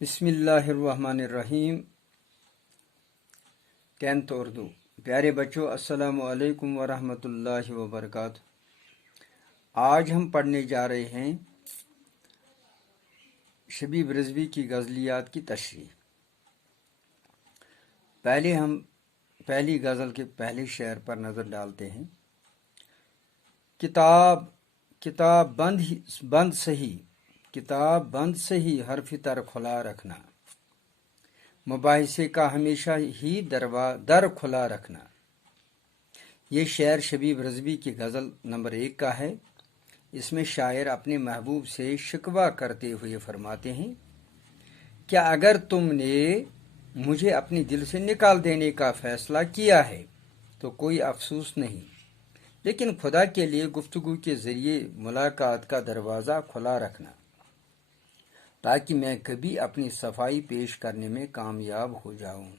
बिस्मिल्लाहिर्रहमानिर्रहीम। 10th उर्दू। प्यारे बच्चों, अस्सलामु अलैकुम वरहमतुल्लाहि वबरकातुहू। आज हम पढ़ने जा रहे हैं शबीब रिजवी की गज़लियात की तशरीह। पहले हम पहली गज़ल के पहले शेर पर नज़र डालते हैं। किताब किताब बंद सही हर फितर खुला रखना, मुबाहिसे का हमेशा ही दर खुला रखना। ये शेर शबीब रिजवी की गज़ल नंबर 1 का है। इसमें शायर अपने महबूब से शिकवा करते हुए फरमाते हैं, क्या अगर तुमने मुझे अपने दिल से निकाल देने का फैसला किया है तो कोई अफसोस नहीं, लेकिन खुदा के लिए गुफ्तगू के ज़रिए मुलाकात का दरवाज़ा खुला रखना, ताकि मैं कभी अपनी सफाई पेश करने में कामयाब हो जाऊं।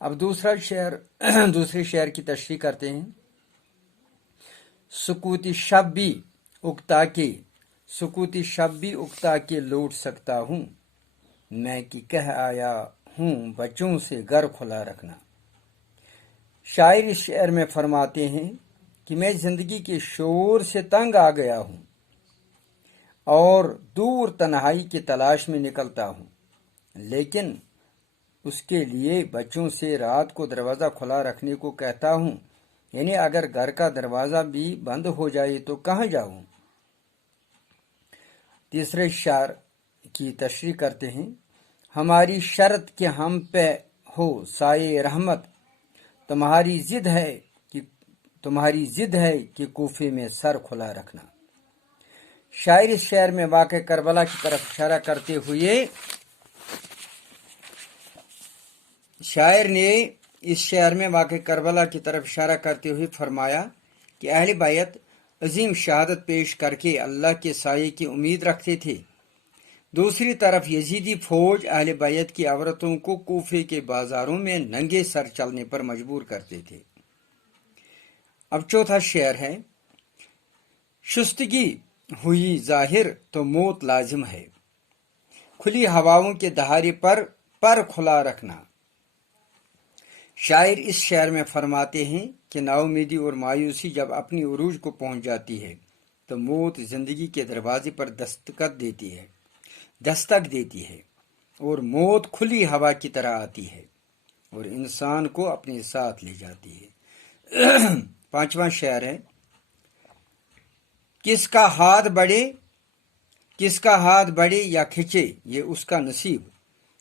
अब दूसरे शेर की तशरीह करते हैं। सुकूती शब भी उकता के लौट सकता हूँ, मैं कि कह आया हूँ बच्चों से घर खुला रखना। शायर इस शेर में फरमाते हैं कि मैं जिंदगी के शोर से तंग आ गया हूँ और दूर तन्हाई की तलाश में निकलता हूँ, लेकिन उसके लिए बच्चों से रात को दरवाज़ा खुला रखने को कहता हूँ। यानी अगर घर का दरवाज़ा भी बंद हो जाए तो कहाँ जाऊँ। तीसरे शेर की तशरीह करते हैं। हमारी शर्त कि हम पे हो साये रहमत, तुम्हारी जिद है कि कूफे में सर खुला रखना। शायर इस शेर में वाक़े करबला की तरफ इशारा करते हुए फरमाया कि अहले बैत अजीम शहादत पेश करके अल्लाह के साये की उम्मीद रखते थे। दूसरी तरफ यजीदी फौज अहले बैत की औरतों को कूफे के बाजारों में नंगे सर चलने पर मजबूर करते थे। अब चौथा शेर है। शुस्तगी हुई जाहिर तो मौत लाजिम है, खुली हवाओं के दहारे पर खुला रखना। शायर इस शेर में फरमाते हैं कि नाउमीदी और मायूसी जब अपनी उरूज को पहुंच जाती है तो मौत जिंदगी के दरवाजे पर दस्तक देती है और मौत खुली हवा की तरह आती है और इंसान को अपने साथ ले जाती है। पांचवा शेर है। किसका हाथ बढ़े या खिंचे ये उसका नसीब,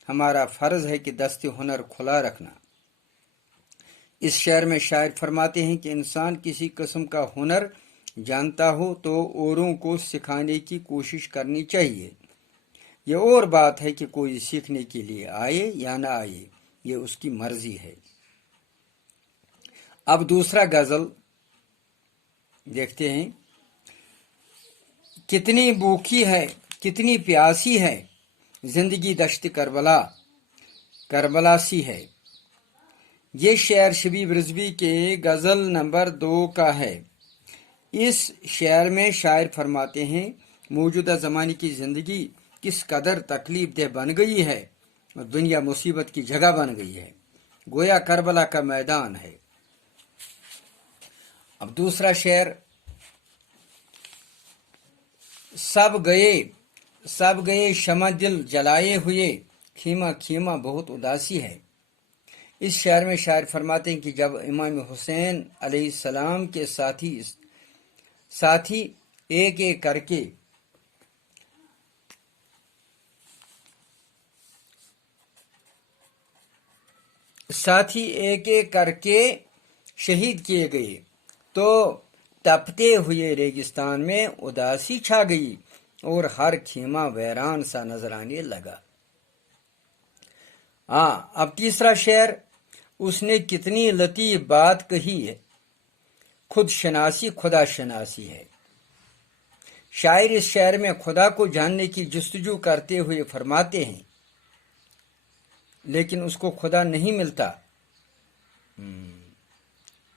हमारा फर्ज है कि दस्ते हुनर खुला रखना। इस शेर में शायर फरमाते हैं कि इंसान किसी किस्म का हुनर जानता हो तो औरों को सिखाने की कोशिश करनी चाहिए। ये और बात है कि कोई सीखने के लिए आए या ना आए, ये उसकी मर्जी है। अब दूसरा गजल देखते हैं। कितनी भूखी है कितनी प्यासी है जिंदगी दश्त करबला सी है। ये शेर शबीब रिजवी के गजल नंबर 2 का है। इस शेर में शायर फरमाते हैं, मौजूदा ज़माने की ज़िंदगी किस कदर तकलीफ दह बन गई है और दुनिया मुसीबत की जगह बन गई है, गोया करबला का मैदान है। अब दूसरा शेर। सब गए शमा दिल जलाए हुए, खीमा बहुत उदासी है। इस शेर में शायर फरमाते हैं कि जब इमाम हुसैन अलैहिस्सलाम के साथी एक एक करके शहीद किए गए तो तपते हुए रेगिस्तान में उदासी छा गई और हर खीमा वैरान सा नजर आने लगा। अब तीसरा शेर। उसने कितनी लतीफ बात कही है, खुदा शनासी है। शायर इस शेर में खुदा को जानने की जुस्तजू करते हुए फरमाते हैं, लेकिन उसको खुदा नहीं मिलता।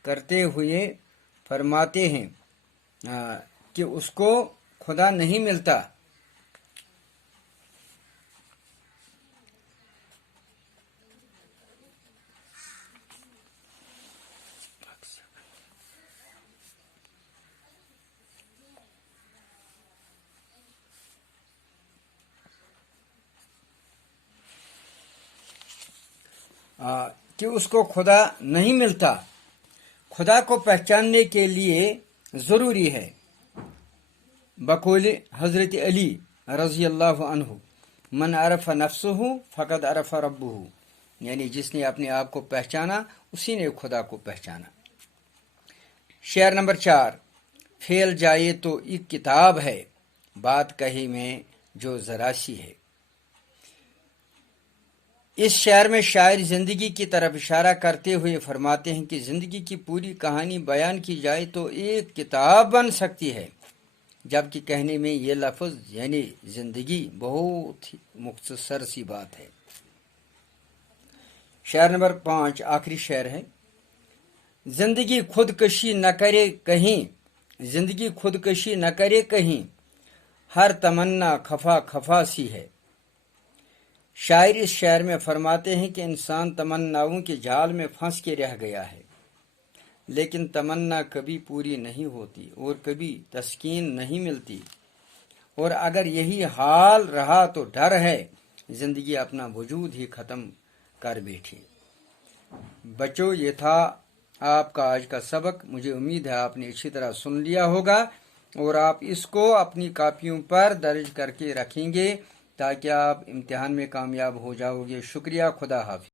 करते हुए फरमाते हैं कि उसको खुदा नहीं मिलता। कि उसको खुदा नहीं मिलता। खुदा को पहचानने के लिए ज़रूरी है, बकौल हज़रत अली रज़ी अल्लाह अन्हु, मन अरफ़ नफ्सहु फ़क़द अरफ़ रब्बहु, यानी जिसने अपने आप को पहचाना उसी ने खुदा को पहचाना। शेर नंबर 4, फेल जाए तो एक किताब है, बात कही में जो ज़रा सी है। इस शेर में शायर जिंदगी की तरफ इशारा करते हुए फरमाते हैं कि जिंदगी की पूरी कहानी बयान की जाए तो एक किताब बन सकती है, जबकि कहने में ये लफ्ज यानी जिंदगी बहुत ही मुख्तसर सी बात है। शेर नंबर 5 आखिरी शेर है, जिंदगी खुदकशी न करे कहीं, जिंदगी खुदकशी न करे कहीं, हर तमन्ना खफा खफा सी है। शायर इस शेर में फरमाते हैं कि इंसान तमन्नाओं के जाल में फंस के रह गया है, लेकिन तमन्ना कभी पूरी नहीं होती और कभी तस्कीन नहीं मिलती, और अगर यही हाल रहा तो डर है जिंदगी अपना वजूद ही खत्म कर बैठे। बच्चों, ये था आपका आज का सबक। मुझे उम्मीद है आपने अच्छी तरह सुन लिया होगा और आप इसको अपनी कापियों पर दर्ज करके रखेंगे ताकि आप इम्तिहान में कामयाब हो जाओगे। शुक्रिया, खुदा हाफिज।